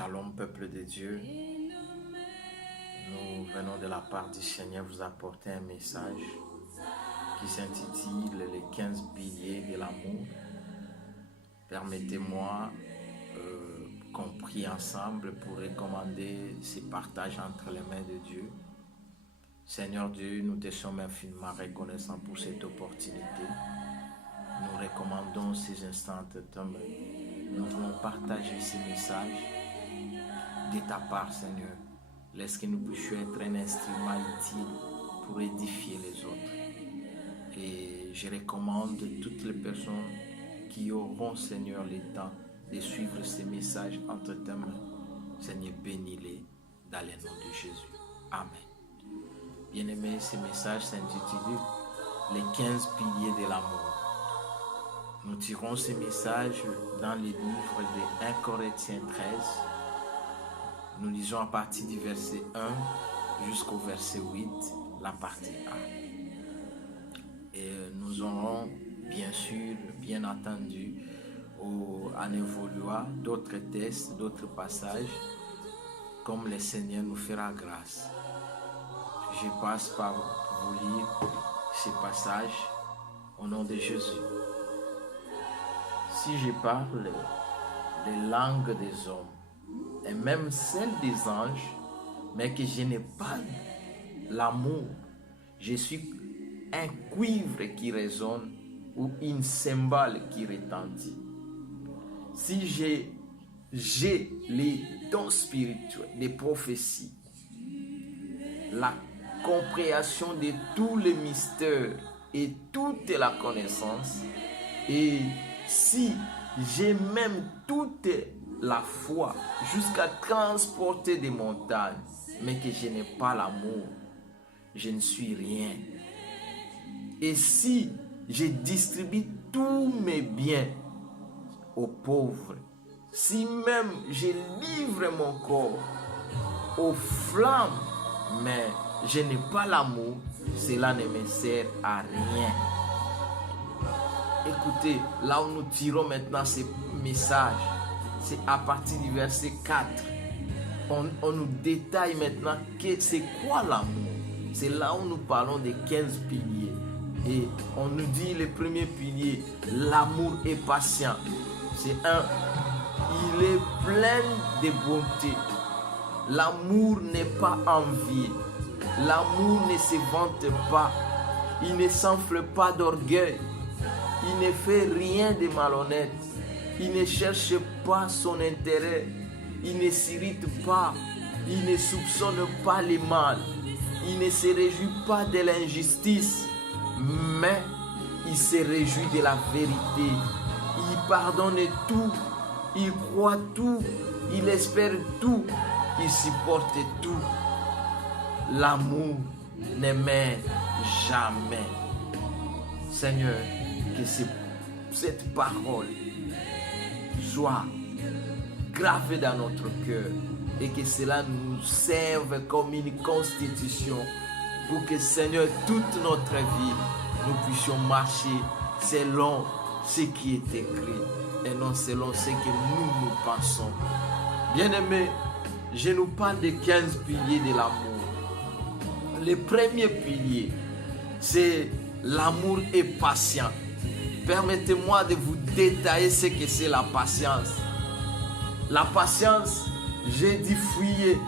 Shalom, peuple de Dieu. Nous venons de la part du Seigneur vous apporter un message qui s'intitule Les 15 piliers de l'amour. Permettez-moi qu'on prie ensemble pour recommander ces partages entre les mains de Dieu. Seigneur Dieu, nous te sommes infiniment reconnaissants pour cette opportunité. Nous recommandons ces instants de main. Nous voulons partager ces messages de ta part, Seigneur. Laisse que nous puissions être un instrument utile pour édifier les autres. Et je recommande toutes les personnes qui auront, Seigneur, le temps de suivre ces messages entre tes mains. Seigneur, bénis-les dans le nom de Jésus. Amen. Bien-aimés, ce message s'intitule Les 15 piliers de l'amour. Nous tirons ce message dans le livre de 1 Corinthiens 13. Nous lisons à partir du verset 1 jusqu'au verset 8, la partie A. Et nous aurons bien sûr, bien entendu, en évoluant d'autres textes, d'autres passages, comme le Seigneur nous fera grâce. Je passe par vous lire ces passages au nom de Jésus. Si je parle les langues des hommes, et même celle des anges, mais que je n'ai pas l'amour, je suis un cuivre qui résonne ou une cymbale qui retentit. Si j'ai les dons spirituels, les prophéties, la compréhension de tous les mystères et toute la connaissance, et si j'ai même toute la foi jusqu'à transporter des montagnes, mais que je n'ai pas l'amour, je ne suis rien. Et si je distribue tous mes biens aux pauvres, si même je livre mon corps aux flammes, mais je n'ai pas l'amour, cela ne me sert à rien. Écoutez, là où nous tirons maintenant ces messages, c'est à partir du verset 4. On nous détaille maintenant que c'est quoi l'amour. C'est là où nous parlons des 15 piliers. Et on nous dit le premier pilier, l'amour est patient. C'est il est plein de bonté. L'amour n'est pas envié. L'amour ne se vante pas. Il ne s'enfle pas d'orgueil. Il ne fait rien de malhonnête. Il ne cherche pas son intérêt. Il ne s'irrite pas. Il ne soupçonne pas le mal. Il ne se réjouit pas de l'injustice. Mais il se réjouit de la vérité. Il pardonne tout. Il croit tout. Il espère tout. Il supporte tout. L'amour ne meurt jamais. Seigneur, que cette parole soit gravée dans notre cœur et que cela nous serve comme une constitution pour que, Seigneur, toute notre vie, nous puissions marcher selon ce qui est écrit et non selon ce que nous pensons. Bien-aimés, je nous parle des 15 piliers de l'amour. Le premier pilier, c'est l'amour est patient. Permettez-moi de vous détailler ce que c'est la patience. La patience, j'ai dit fouiller.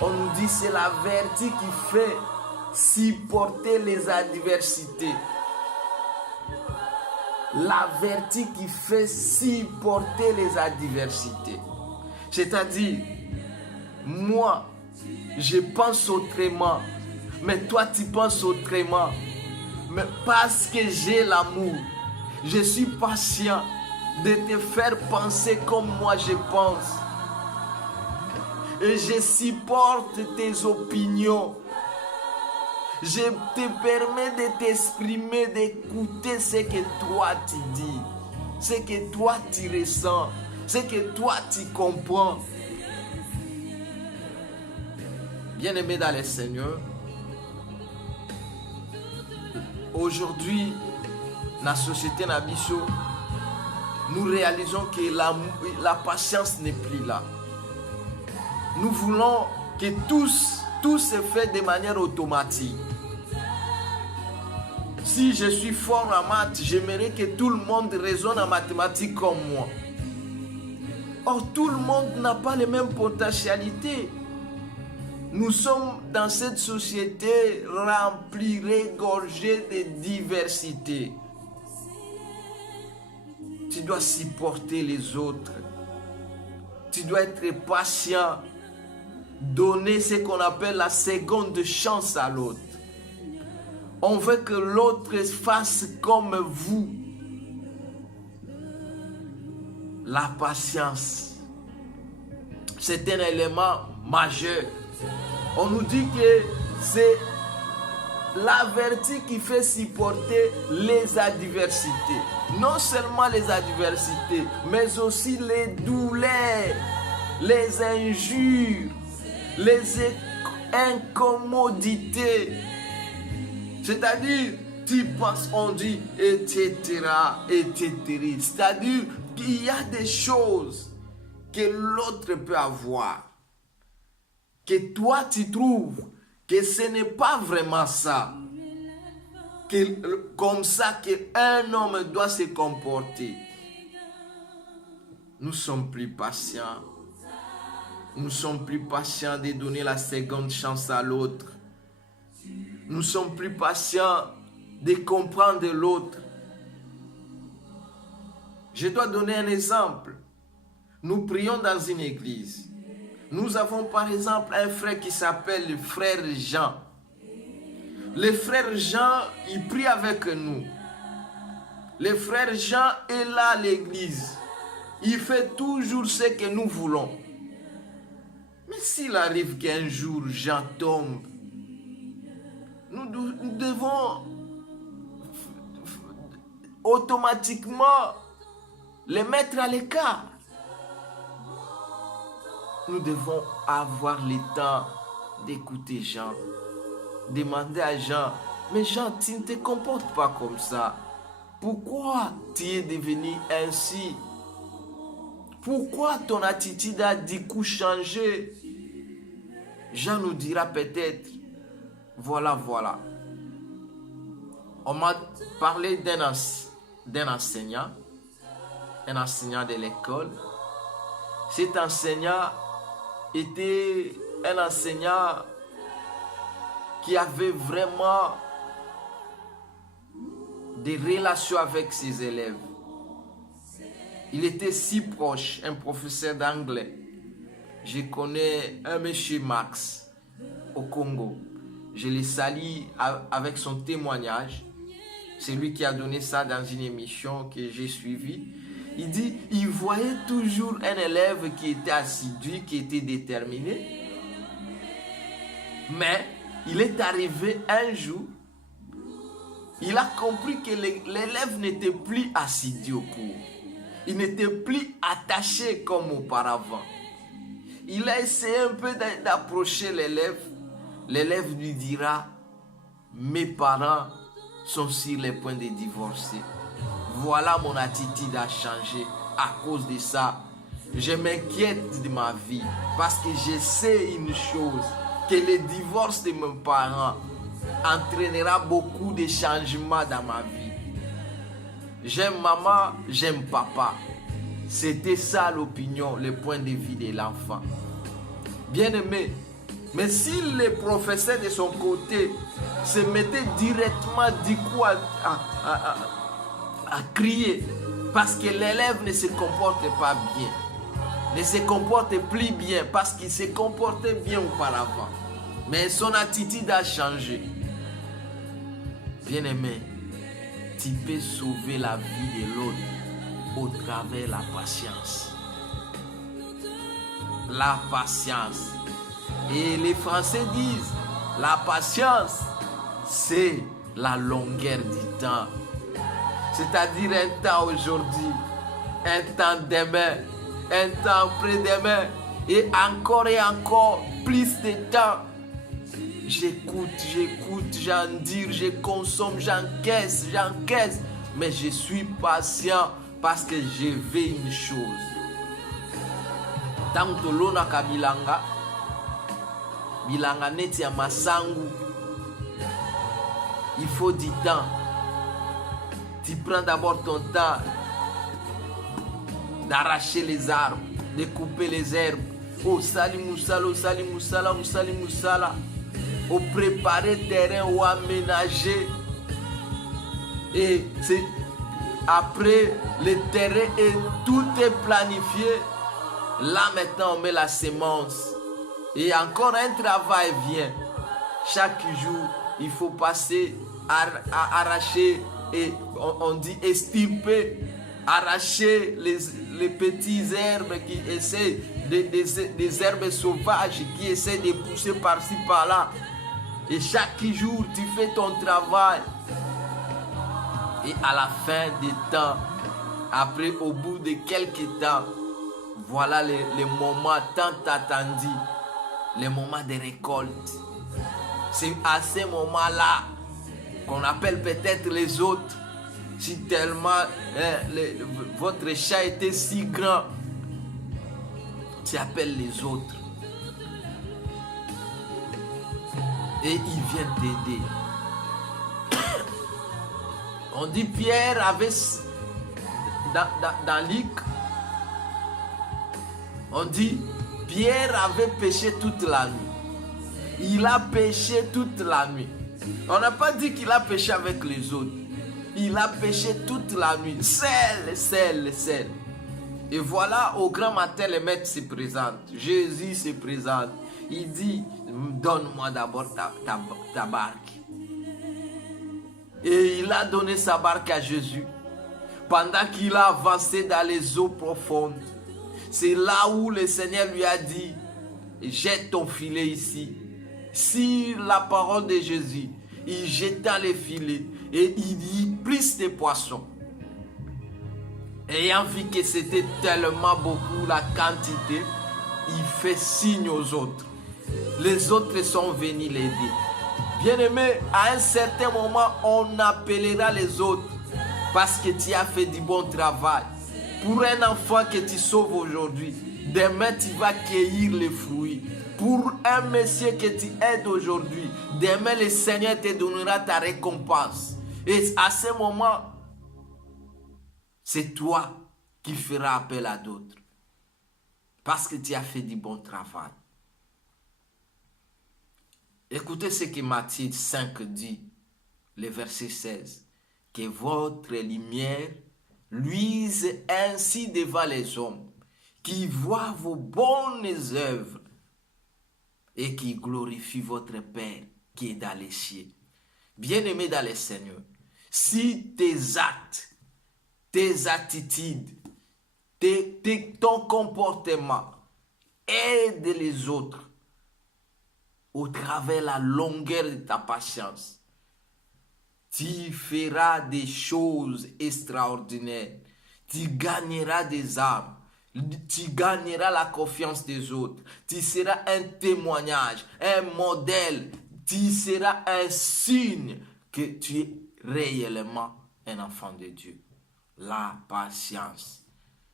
On nous dit c'est la vertu qui fait supporter les adversités. La vertu qui fait supporter les adversités. C'est-à-dire, moi, je pense autrement, mais toi tu penses autrement. Mais parce que j'ai l'amour, je suis patient de te faire penser comme moi je pense. Et je supporte tes opinions. Je te permets de t'exprimer, d'écouter ce que toi tu dis, ce que toi tu ressens, ce que toi tu comprends. Bien-aimé dans le Seigneur, aujourd'hui, dans la société, nous réalisons que la patience n'est plus là. Nous voulons que tout se fait de manière automatique. Si je suis fort en maths, j'aimerais que tout le monde raisonne en mathématiques comme moi. Or, tout le monde n'a pas les mêmes potentialités. Nous sommes dans cette société remplie, regorgée de diversité. Tu dois supporter les autres. Tu dois être patient. Donner ce qu'on appelle la seconde chance à l'autre. On veut que l'autre fasse comme vous. La patience, c'est un élément majeur. On nous dit que c'est la vertu qui fait supporter les adversités. Non seulement les adversités, mais aussi les douleurs, les injures, les incommodités. C'est-à-dire, tu penses, on dit, etc., etc. C'est-à-dire qu'il y a des choses que l'autre peut avoir, que toi tu trouves que ce n'est pas vraiment ça, comme ça qu'un homme doit se comporter. Nous sommes plus patients. Nous sommes plus patients de donner la seconde chance à l'autre. Nous sommes plus patients de comprendre l'autre. Je dois donner un exemple. Nous prions dans une église. Nous avons par exemple un frère qui s'appelle le frère Jean. Le frère Jean, il prie avec nous. Le frère Jean est là à l'église. Il fait toujours ce que nous voulons. Mais s'il arrive qu'un jour Jean tombe, nous devons automatiquement les mettre à l'écart. Nous devons avoir le temps d'écouter Jean. Demander à Jean, mais Jean, tu ne te comportes pas comme ça. Pourquoi tu es devenu ainsi? Pourquoi ton attitude a du coup changé? Jean nous dira peut-être, voilà. On m'a parlé d'un enseignant, un enseignant de l'école. Cet enseignant était un enseignant qui avait vraiment des relations avec ses élèves. Il était si proche, un professeur d'anglais. Je connais un monsieur Max au Congo. Je le salue avec son témoignage. C'est lui qui a donné ça dans une émission que j'ai suivie. Il dit, il voyait toujours un élève qui était assidu, qui était déterminé. Mais il est arrivé un jour, il a compris que l'élève n'était plus assidu au cours. Il n'était plus attaché comme auparavant. Il a essayé un peu d'approcher l'élève. L'élève lui dira, mes parents sont sur le point de divorcer. Voilà, mon attitude a changé à cause de ça. Je m'inquiète de ma vie parce que je sais une chose, que le divorce de mes parents entraînera beaucoup de changements dans ma vie. J'aime maman, j'aime papa. C'était ça l'opinion, le point de vue de l'enfant. Bien aimé, mais si le professeur de son côté se mettait directement du coup à crier parce que l'élève ne se comporte pas bien, ne se comporte plus bien parce qu'il se comportait bien auparavant, mais son attitude a changé. Bien aimé, tu peux sauver la vie de l'autre au travers de la patience. La patience. Et les Français disent, la patience, c'est la longueur du temps. C'est-à-dire un temps aujourd'hui, un temps demain, un temps après-demain, et encore plus de temps. J'écoute, j'endure, je consomme, j'encaisse, mais je suis patient parce que je veux une chose. Tant que l'on a kabilanga, bilanga neti ya masangu, il faut du temps. Tu prends d'abord ton temps d'arracher les arbres, de couper les herbes. Oh, sali moussala, oh, sali moussala, oh, sali moussala. Oh, préparer terrain ou aménager. Et c'est après le terrain et tout est planifié. Là maintenant on met la semence. Et encore un travail vient. Chaque jour, il faut passer à arracher et on dit estirper, arracher les petites herbes qui essaient, des herbes sauvages qui essaient de pousser par-ci par-là. Et chaque jour, tu fais ton travail. Et à la fin des temps, après, au bout de quelques temps, voilà les moments tant attendus, les moments de récolte. C'est à ces moments-là qu'on appelle peut-être les autres. Si tellement votre chat était si grand, tu appelles les autres. Et ils viennent t'aider. On dit Pierre avait dans Luc, on dit Pierre avait péché toute la nuit. Il a péché toute la nuit. On n'a pas dit qu'il a péché avec les autres. Il a péché toute la nuit. Seul. Et voilà, au grand matin, le maître se présente. Jésus se présente. Il dit, donne-moi d'abord ta barque. Et il a donné sa barque à Jésus. Pendant qu'il a avancé dans les eaux profondes. C'est là où le Seigneur lui a dit, jette ton filet ici. Sur la parole de Jésus, il jeta les filets et il y prit des poissons. Ayant vu que c'était tellement beaucoup la quantité, il fait signe aux autres. Les autres sont venus l'aider. Bien-aimé, à un certain moment, on appellera les autres parce que tu as fait du bon travail. Pour un enfant que tu sauves aujourd'hui, demain tu vas cueillir les fruits. Pour un monsieur que tu aides aujourd'hui, demain le Seigneur te donnera ta récompense. Et à ce moment, c'est toi qui feras appel à d'autres. Parce que tu as fait du bon travail. Écoutez ce que Matthieu 5 dit, le verset 16. Que votre lumière luise ainsi devant les hommes, qui voient vos bonnes œuvres et qui glorifient votre Père qui est dans les cieux. Bien-aimé dans le Seigneur, si tes actes, tes attitudes, ton comportement aident les autres au travers de la longueur de ta patience, tu feras des choses extraordinaires. Tu gagneras des âmes. Tu gagneras la confiance des autres. Tu seras un témoignage, un modèle. Tu seras un signe que tu es réellement un enfant de Dieu. La patience,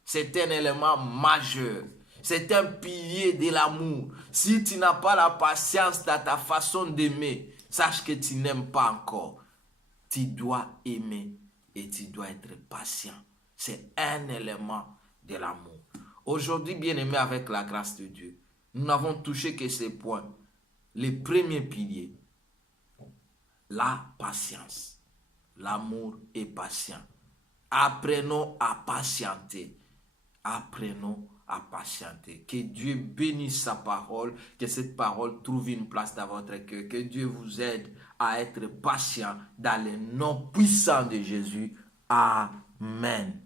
c'est un élément majeur. C'est un pilier de l'amour. Si tu n'as pas la patience dans ta façon d'aimer, sache que tu n'aimes pas encore. Tu dois aimer et tu dois être patient. C'est un élément de l'amour. Aujourd'hui, bien-aimés, avec la grâce de Dieu, nous n'avons touché que ces points. Les premiers piliers, la patience. L'amour est patient. Apprenons à patienter. Apprenons à patienter. Que Dieu bénisse sa parole, que cette parole trouve une place dans votre cœur. Que Dieu vous aide à être patient dans le nom puissant de Jésus. Amen.